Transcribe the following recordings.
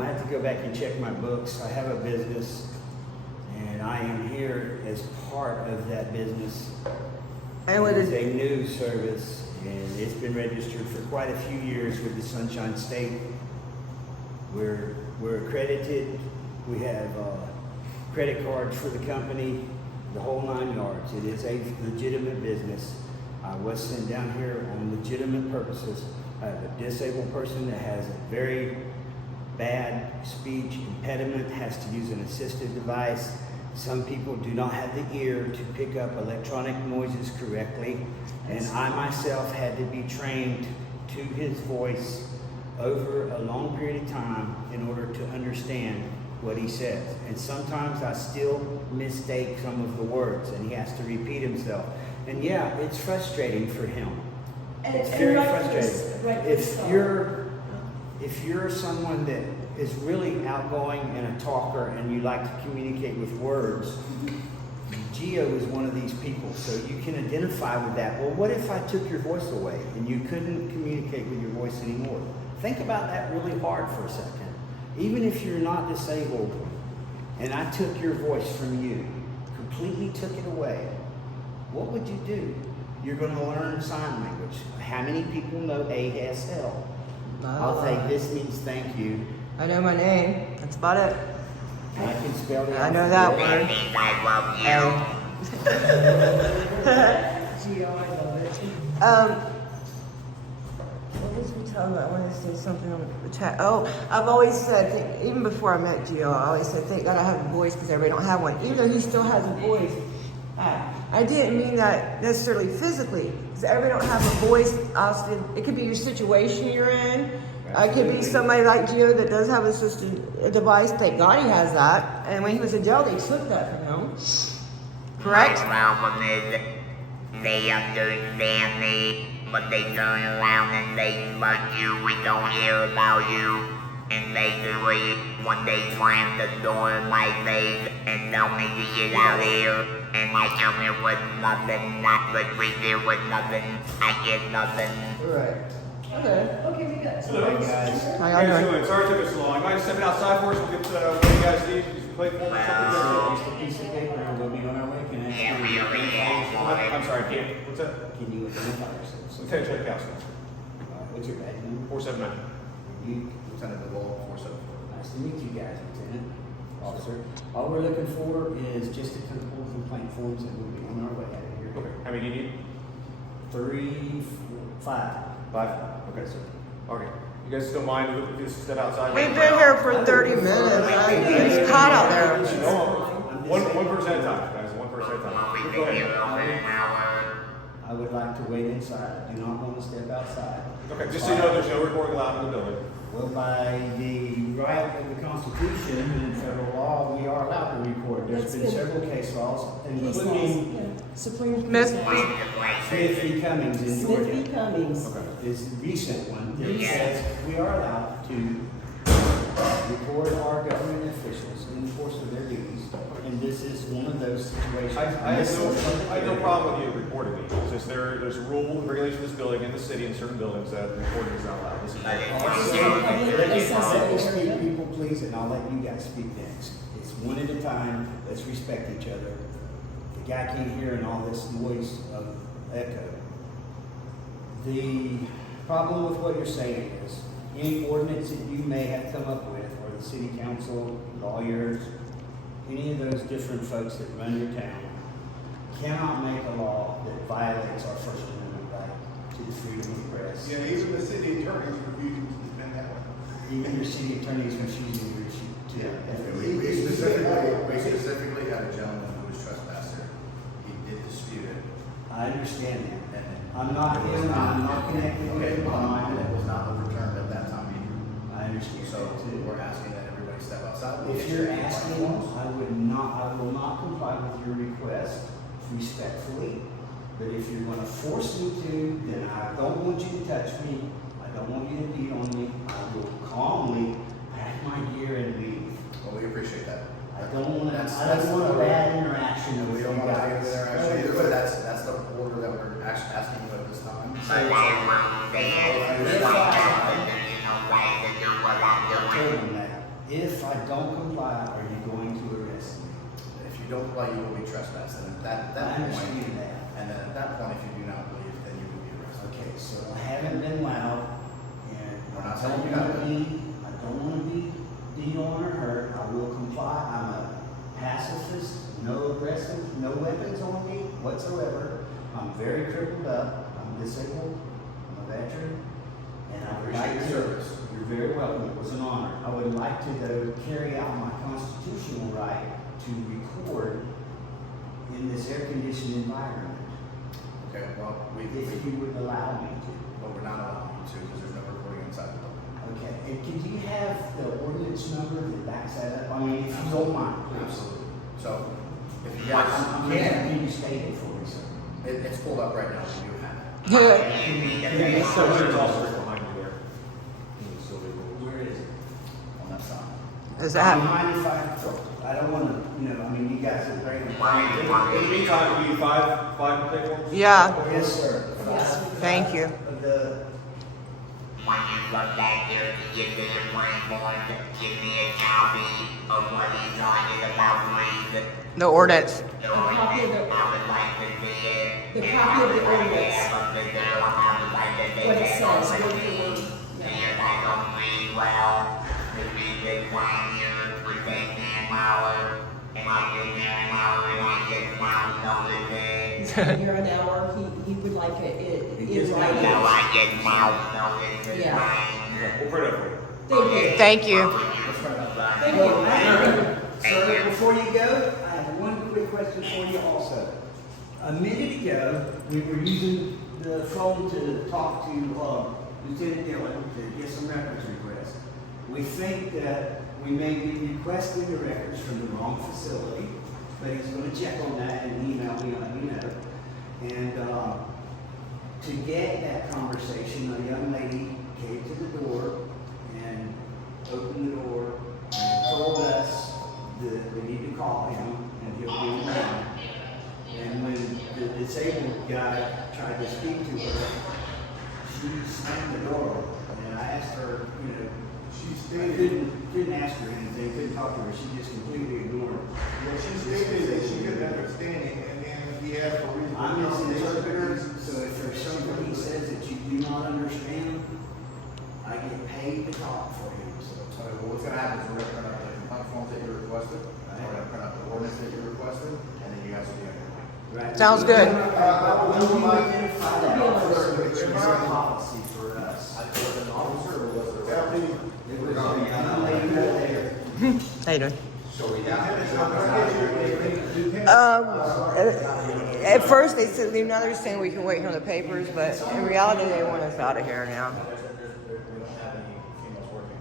I have to go back and check my books. I have a business, and I am here as part of that business. And what It's is a news service, and it's been registered for quite a few years with the Sunshine State. We're accredited. We have credit cards for the company, the whole 9 yards. It is a legitimate business. I was sent down here on legitimate purposes. I have a disabled person that has a very bad speech impediment, has to use an assistive device. Some people do not have the ear to pick up electronic noises correctly, and I myself had to be trained to his voice over a long period of time in order to understand what he says. And sometimes I still mistake some of the words, and he has to repeat himself. And yeah, it's frustrating for him. It's very frustrating. If you're someone that is really outgoing and a talker and you like to communicate with words, Geo is one of these people, so you can identify with that. Well, what if I took your voice away and you couldn't communicate with your voice anymore? Think about that really hard for a second. Even if you're not disabled and I took your voice from you, completely took it away, what would you do? You're going to learn sign language. How many people know ASL? I'll say this means thank you. I know my name. That's about it. I can spell it. I know that That one. means I love you. Geo, I love it. What was we talking about? I wanted to say something on the chat. Oh, I've always said, even before I met Gio, I always said, thank God I have a voice because everybody don't have one. Even though he still has a voice, I didn't mean that necessarily physically, because everybody don't have a voice. Austin, it could be your situation you're in. It could be somebody like Gio that does have a device. Thank God he has that. And when he was in jail, they took that from him. Correct? My problem is they understand me, but they turn around and they like you. We don't hear about you. And basically, when they slam the door in my face and tell me to get out here, and I come here with nothing, not what we do with nothing, I get nothing. Right. Okay. Okay, we got All right, guys. How How you y'all doing? doing? Sorry it took us so long. Mind stepping outside for us? We'll get what you guys need. Just play for us. Just a piece of paper and we'll be on our way. Can I Yeah, ask you to identify yourself? I'm sorry, I can't. What's that? Can you identify yourself? Lieutenant Check Council. What's your badge number? 479. You, Lieutenant DeWalt, 474. nice to meet you guys, Lieutenant, Officer. All we're looking for is just a couple of complaint forms and we'll be on our way out of here. Okay. How many do you need? 3, 5. 5? Okay, sir. Okay. You guys still mind if we just step outside? We've been here for 30 minutes. It's hot out there. One person at a time, guys. One person at a time. Go ahead. I would like to wait inside. I do not want to step outside. Okay, just so you know, there's no recording allowed in the building. Well, by the right of the Constitution and federal law, we are allowed to record. There's been several case laws, including Supreme Miss- Smith v. Cummings in Smith v. Georgia. Cummings. This recent one that says we are allowed to record our government officials in the course of their duties, and this is one of those situations. I have no problem with you recording me. It's just there's a rule and regulation of this building in the city in certain buildings that recording is not allowed. This is Let me speak, people, please, and I'll let you guys speak next. It's one at a time. Let's respect each other. The guy can't hear in all this noise of echo. The problem with what you're saying is any ordinance that you may have come up with, or the city council, lawyers, any of those different folks that run your town, cannot make a law that violates our First Amendment right to the freedom of press. Yeah, even the city attorney is refusing to defend that one. Even your city attorney is refusing to We specifically had a gentleman who was trespasser. He did dispute it. I understand that. And I'm not it was him, I'm not connected with Okay, him. and it was not overturned at that time either. I understand. So we're asking that everybody step outside. If you're asking, I will not comply with your request respectfully. But if you're gonna force me to, then I don't want you to touch me. I don't want you to beat on me. I will calmly pack my gear and leave. Well, we appreciate that. I don't want a bad interaction with We you don't want to have guys. a interaction either, but that's the order that we're actually asking you at this time. But they will say, If like, I- you know, why to do what I I do. told them that. If I don't comply, are you going to arrest me? If you don't comply, you will be trespassed, and at I that point, understand that. and then at that point, if you do not leave, then you will be arrested. Okay, so I haven't been loud, and We're not I saying don't you want have to be, I don't want to be on or hurt. I will comply. I'm a pacifist, no aggressive, no weapons on me whatsoever. I'm very crippled up. I'm disabled. I'm a veteran, and I would Appreciate like your to. service. You're very welcome. It was an honor. I would like to, though, carry out my constitutional right to record in this air-conditioned environment, Okay, well, if you would allow me to. but we're not allowing you to, because there's no recording inside the building. Okay, and do you have the ordinance number that backs that up? I mean, if you don't mind, please. Absolutely. So, if you I'm guys can, can you state it for me, sir? it's pulled up right now, we do have it. Good. So there's also behind you there. So they will- Where is it? On that side. Does Do you that mind if I don't want to, I mean, you guys are very. In the meantime, we need five complaint forms? Yeah. Yes, sir. Thank you. The, When you come back here to give me a plain form, give me a copy of what he's talking about, please. The ordinance. The copy of the, I would like to see it. The copy of the ordinance. I would like to see What it it. says, word for word. If I don't read well, the reason why you're presenting an hour, and I get an hour, and I get one notice. You're an hour, he would like it He in gives me writing. Now I get one notice. Yeah. We'll print it for you. Thank you. Thank you. Sir, before you go, I have one quick question for you also. A minute ago, we were using the phone to talk to Lieutenant Dillon to get some records requests. We think that we may be requesting the records from the wrong facility, but he's going to check on that and email me and let me know. And to get that conversation, a young lady came to the door and opened the door and told us that we need to call him and he'll be around. And when the disabled guy tried to speak to her, she slammed the door. And I asked her, I couldn't ask her anything, couldn't talk to her. She just completely ignored her. Well, she stated that she couldn't understand it, and then he asked for reason. I'm his interpreter, so if there's something he says that you do not understand, I get paid to talk for him. So So what's gonna happen is we're gonna print out the complaint forms that you requested, we're gonna print out the ordinance that you requested, and then you guys will be on your way. right. Sounds good. When you identify that officer, which is a policy for us. Was it an officer or was it? It was a young lady right there. How you doing? So we got. At first they said they not understand we can wait on the papers, but in reality they want us out of here now. We don't have any females working.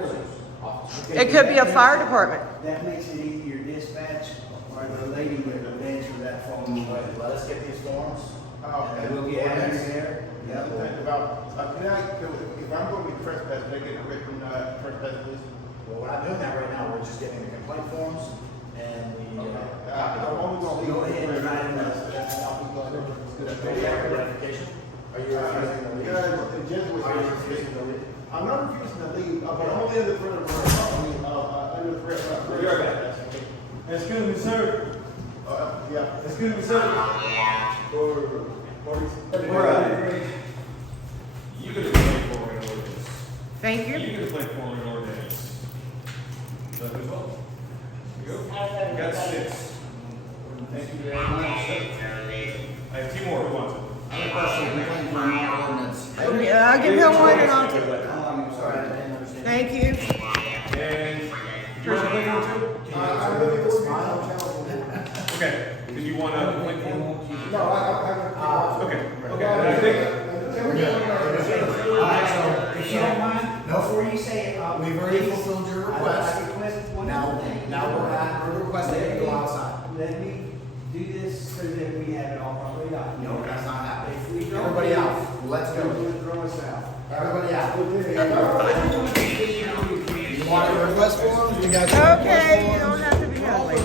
Really? Officers. It could be a fire department. That makes it easier dispatch, or the lady would answer that phone. Let us get these forms. And we'll get out of there. Yeah, think about, if I'm going to be trespassed, they get a written trespass list. Well, we're not doing that right now, we're just getting the complaint forms and the. I'm only going to be. Go ahead and write them up. Identification? Are you refusing to leave? Yeah, the Jesuits. Are you refusing to leave? I'm not refusing to leave, but only under threat of, under threat. You're right. Excuse me, sir. Yeah, excuse me, sir. You can complain for an ordinance. Thank You you. can complain for an ordinance. That as well. There you go. You got 6. Thank you very much. I have 2 more who want to. I have a question, complaint form on ordinance. Yeah, I'll give him one and I'll take. I'm sorry, I didn't understand. Thank you. And you want to complain for too? I really will smile. Okay. Did you want to complain for? No, I. Okay. Okay. And I think. Alright, so if you don't mind, before you say it, We've already fulfilled your request. I request one Now, thing. we're requesting that you go outside. Let me do this so that we have it all properly documented. No, that's not happening. If we don't. Everybody out, let's They're go. going to throw us out. Everybody out. You want a request forms? You guys. Okay, you don't have to be that way.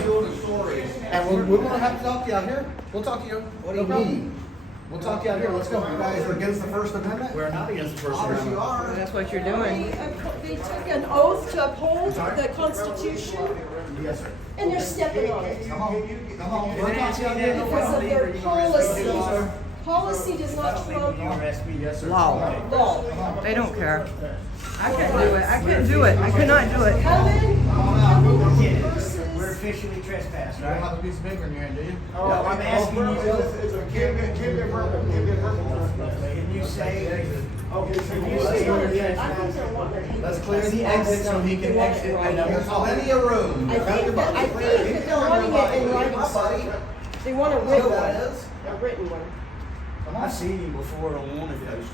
And we're gonna have to talk to you out here. We'll talk to you. What do you need? We'll talk to you out here. Let's go. You guys are against the First Amendment? We're not against the First Obviously you Amendment. are. That's what you're doing. They took an oath to uphold the Constitution, Yes, sir. and they're stepping on it. Come on. Come on. We'll talk to you out here. Because of their policy. Policy does not trump You arrest me? Yes, sir. Law. law. They don't care. I couldn't do it. I couldn't do it. I could not do it. Come in versus. We're officially trespassed, You don't right? have a piece of paper in your hand, do you? No, I'm asking you, It's a give me verbal trespass. can you say, Okay, so can you you say you're I think trespassing? they're wanting. Let's clear the exit so he can exit. And there's plenty of room. I think that they're wanting it in writing. They want a written one. A written one. I've seen you before on one of those.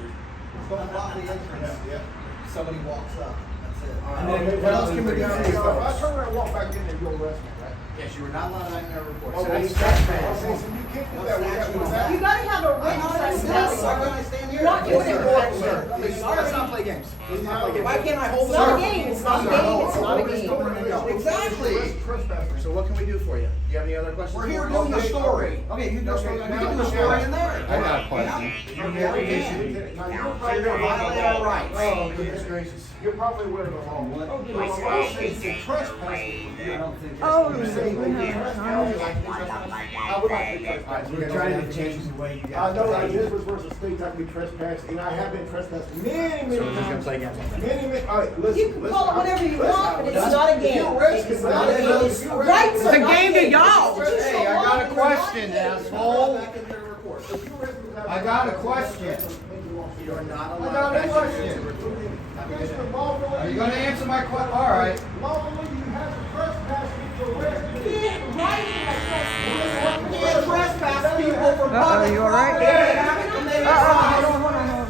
Don't block the entrance. Yeah. Somebody walks up. That's it. And then What else can we do? If I turn around and walk back in there, you'll arrest me, right? Yes, you were not allowed to make a report. Okay, So that's so trespass. you can't do that. You gotta have a written Why trespass. can't I stand here? Not doing it Sir, right. sir, please, let's not play games. Let's not play games. Why can't I hold It's the not a door? game, it's not a game, it's not a game. Exactly. Trespassers. So what can we do for you? Do you have any other questions? We're here doing a story. Okay, you can do a story. We can do a story in there. I got a question. You're violating our rights. Oh, goodness gracious. You're probably aware of the law. What? Oh, the law says the trespassing. I don't think that's. Oh, You say you can trespass. I would like to trespass. We're trying to change the way you I guys. know that this was versus states, I can be trespassed, and I have been trespassed many times. Many, all right, listen. You can call it whatever you want, but it's not a game. If you arrest me, It's not a game. It's if you rights arrest are me- It's a not game to games. y'all. Constitutional Hey, I law got a is not question, games. asshole. If you arrest me, I got a question. You are not I allowed. got a question. Are you gonna answer my question? All right. Lawfully, you have to trespass people arrested. You can't write it like You can't trespass people for Uh-oh, you all right? Hold on.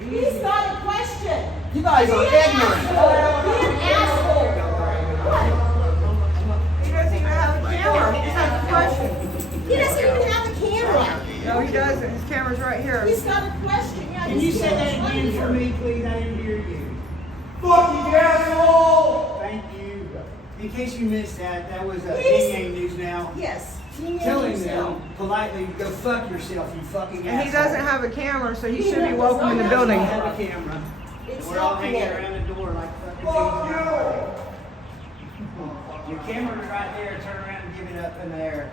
He's got a question. You guys are ignorant. Be an asshole. What? He doesn't even have a camera. He just has a question. He doesn't even have a camera. No, he doesn't. His camera's right here. He's got a question. Yeah, Can you he's say got a that again for question. me, please? I didn't hear you. Fuck you, asshole! Thank you. In case you missed that, that was He's- Ding News Now. Yes. Teenage Telling now. them politely to go fuck yourself, you fucking asshole. And he doesn't have a camera, so he He should be does welcome in the not building. I have a camera. It's We're all not hanging cool. around the door like fucking Fuck things. you! Your camera's right there. Turn around and give it up in there.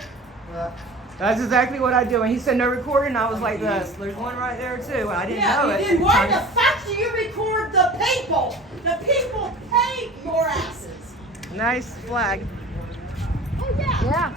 That's exactly what I do. And he said no recording. I was like this. There's one right there too. I didn't know it. Then why the fuck do you record the people? The people pay your asses. Nice flag. Oh yeah.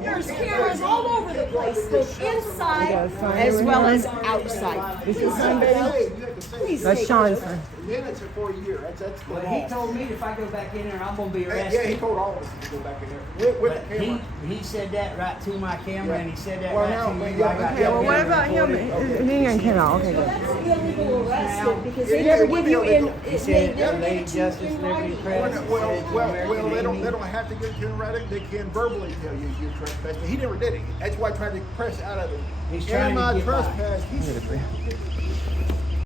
There's cameras all over the place, both inside as well as outside. Please say that. Please That's say Sean's that. friend. Then it's for a year, that's the Well, law. he told me if I go back in there, I'm gonna be Yeah, he arrested. told all of us to go back in there with But the camera. he said that right to my camera, and he said that Well, right now, to you. yeah, I got Okay, well, that what video about him? recorded. He cannot. Okay, Well, good. that's illegal arrest because Yeah, they never it would give be you in. illegal. He They said never Lady give it to you Justice, in Liberty writing. Press. Well, they American don't have to get to in writing. They can verbally tell you you're trespassing. He never did it. That's why I tried to press out of it. He's trying to Am I get by. trespassed? He's